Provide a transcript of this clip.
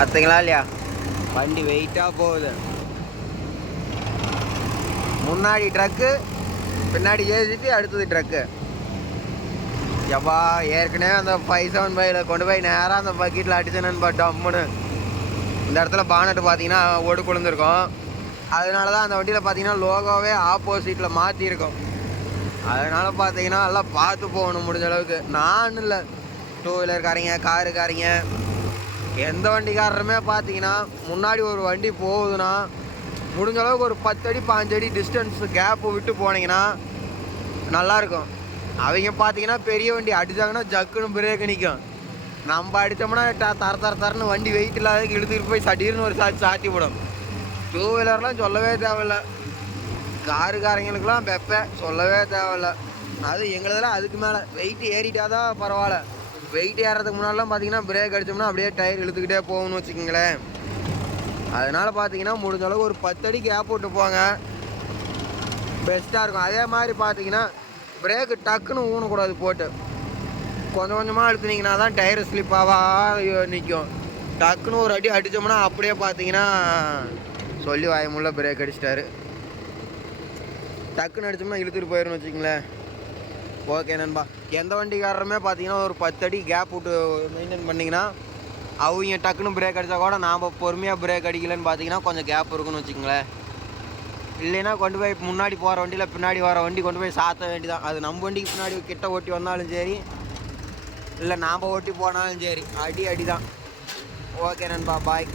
பார்த்தீங்களா இல்லையா? வண்டி வெயிட்டாக போகுது. முன்னாடி ட்ரக்கு பின்னாடி ஏசிட்டு அடுத்தது ட்ரக்கு எப்பா ஏற்கனவே அந்த ஃபைவ் செவன் ஃபைவ்ல கொண்டு போய் நேராக அந்த பக்கெட்டில் அடிச்சேன்னு டம்முன்னு. இந்த இடத்துல பானட்டு பார்த்தீங்கன்னா ஓடு குழுந்துருக்கும் அதனால தான் அந்த வண்டியில் பார்த்தீங்கன்னா லோகோவே ஆப்போசிட்டில் மாற்றிருக்கும் அதனால் பார்த்தீங்கன்னா எல்லாம் பார்த்து போகணும் முடிஞ்ச அளவுக்கு. நான் இல்லை. டூ வீலர்காரங்க காருக்காரங்க எந்த வண்டிக்காரருமே பார்த்தீங்கன்னா முன்னாடி ஒரு வண்டி போகுதுன்னா முடிஞ்ச அளவுக்கு ஒரு பத்து அடி பாஞ்சு அடி டிஸ்டன்ஸ் கேப்பு விட்டு போனீங்கன்னா நல்லாயிருக்கும். அவங்க பார்த்தீங்கன்னா பெரிய வண்டி அடித்தாங்கன்னா ஜக்குன்னு பிரேக் நிற்கும் நம்ம அடித்தோம்னா தர தர தரன்னு வண்டி வெயிட் இல்லாத இழுத்துட்டு போய் சடீர்னு ஒரு சாத்தி சாத்தி விடும் டூ வீலர்லாம் சொல்லவே தேவையில்ல. காருக்காரங்களுக்குலாம் வெப்ப சொல்லவே தேவையில்ல. அது எங்களதெல்லாம் அதுக்கு மேலே. வெயிட் ஏறிட்டாதான் பரவாயில்ல. வெயிட் ஏறதுக்கு முன்னாடிலாம் பார்த்தீங்கன்னா பிரேக் அடிச்சோம்னா அப்படியே டயர் இழுத்துக்கிட்டே போகணும்னு வச்சுக்கோங்களேன். அதனால் பார்த்தீங்கன்னா முடிஞ்ச அளவுக்கு ஒரு பத்து கேப் விட்டு போங்க. பெஸ்ட்டாக இருக்கும். அதே மாதிரி பார்த்தீங்கன்னா பிரேக்கு டக்குன்னு ஊனக்கூடாது போட்டு. கொஞ்சம் கொஞ்சமாக அழுத்துனீங்கன்னா தான் டயர் ஸ்லிப் ஆவா நிற்கும் டக்குன்னு ஒரு அடி அடித்தோம்னா அப்படியே பார்த்தீங்கன்னா சொல்லி வாயமுள்ள பிரேக் அடிச்சிட்டாரு. டக்குன்னு அடிச்சோம்னா இழுத்துட்டு போயிடும்னு வச்சுங்களேன் ஓகே நண்பா. எந்த வண்டிக்காரருமே பார்த்தீங்கன்னா ஒரு பத்து அடி கேப் விட்டு மெயின்டைன் பண்ணிங்கன்னா அவங்க டக்குன்னு பிரேக் அடித்தா கூட நாம் பொறுமையாக பிரேக் அடிக்கலன்னு பார்த்தீங்கன்னா கொஞ்சம் கேப் இருக்குன்னு வச்சுக்கோங்களேன். இல்லைன்னா கொண்டு போய் முன்னாடி போகிற வண்டியில் பின்னாடி வர வண்டி கொண்டு போய் சாத்த வேண்டிதான். அது நம்ம வண்டிக்கு பின்னாடி கிட்ட ஓட்டி வந்தாலும் சரி இல்லை நாம் ஓட்டி போனாலும் சரி அடி அடி தான் ஓகே நண்பா பாய்